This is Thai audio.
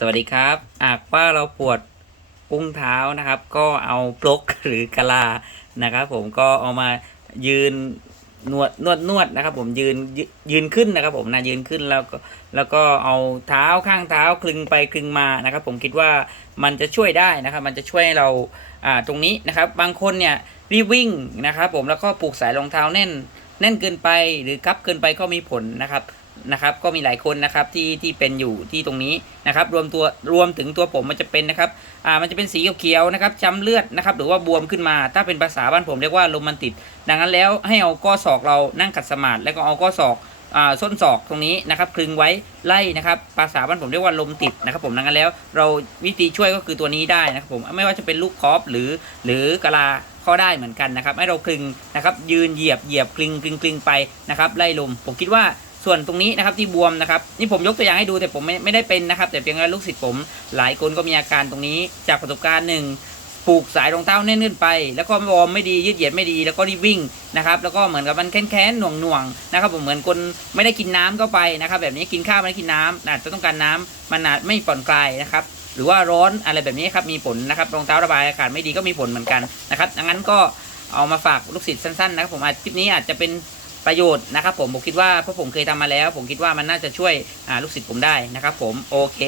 สวัสดีครับหากว่าเราปวดอุ้งเท้านะครับ ก็เอาปลกหรือกะลานะครับ ผมก็เอามายืนนวดนวดนวดนะครับ ผมยืนยืนขึ้นนะครับ ผมนะยืนขึ้นแล้วก็แล้วก็เอาเท้าข้างเท้าคลึงไปคลึงมานะครับ ผมคิดว่ามันจะช่วยได้นะครับ มันจะช่วยเราอ่าตรงนี้นะครับ บางคนเนี่ยรีบวิ่งนะครับ ผมแล้วก็ปลูกสายรองเท้าแน่น แน่นเกินไปหรือกับเกินไปก็มีผลนะครับ นะครับก็มีหลายคนนะครับที่ที่เป็นอยู่ที่ตรงนี้นะครับรวมตัวรวมถึงตัวผมมันจะเป็นนะครับอ่ามันจะเป็นสีเขียวๆนะครับช้ำเลือดนะครับหรือว่าบวมขึ้นมา ถ้าเป็นภาษาบ้านผมเรียกว่าลมมันติด ดังนั้นแล้วให้เอาก้อศอกเรานั่งขัดสมาธิแล้วก็เอาก้อศอกอ่าส้นศอกตรงนี้นะครับคลึงไว้ไล่นะครับภาษาบ้านผมเรียกว่าลมติดนะครับผมดังนั้นแล้วเราวิธีช่วยก็คือตัวนี้ได้นะครับผมไม่ว่าจะเป็นลูกคอฟหรือหรือกะลาก็ได้เหมือนกันนะครับให้เราคลึงนะครับยืนเหยียบเหยียบคลึงคลึงคลึงไปนะครับไล่ลมผมคิดว่า ส่วนตรงนี้นะครับที่บวมนะครับนี่ผมยกตัวอย่างให้ดูแต่ผมไม่ไม่ได้เป็นนะครับ แต่เพียงแค่ลูกศิษย์ผม หลายคนก็มีอาการตรงนี้จากประสบการณ์หนึ่งปลูกสายรองเท้าแน่นๆไป แล้วก็วอร์มไม่ดียืดเหยียดไม่ดีแล้วก็รีบวิ่งนะครับแล้วก็เหมือนกับมันแค้นๆหน่วงหน่วงๆนะครับผมเหมือนคนไม่ได้กินน้ำเข้าไปนะครับแบบนี้กินข้าวไม่ได้กินน้ำอาจจะต้องการน้ำมันอาจไม่ผ่อนคลายนะครับหรือว่าร้อนอะไรแบบนี้ครับมีผลนะครับรองเท้าระบายอากาศไม่ดีก็มีผลเหมือนกันนะครับดังนั้นก็เอามาฝากลูกศิษย์สั้นๆนะครับผมอาจคลิปนี้อาจจะเป็น ประโยชน์นะครับผมผมคิดว่าเพราะผมเคยทำมาแล้ว ผมคิดว่ามันน่าจะช่วยลูกศิษย์ผมได้นะครับผมโอเค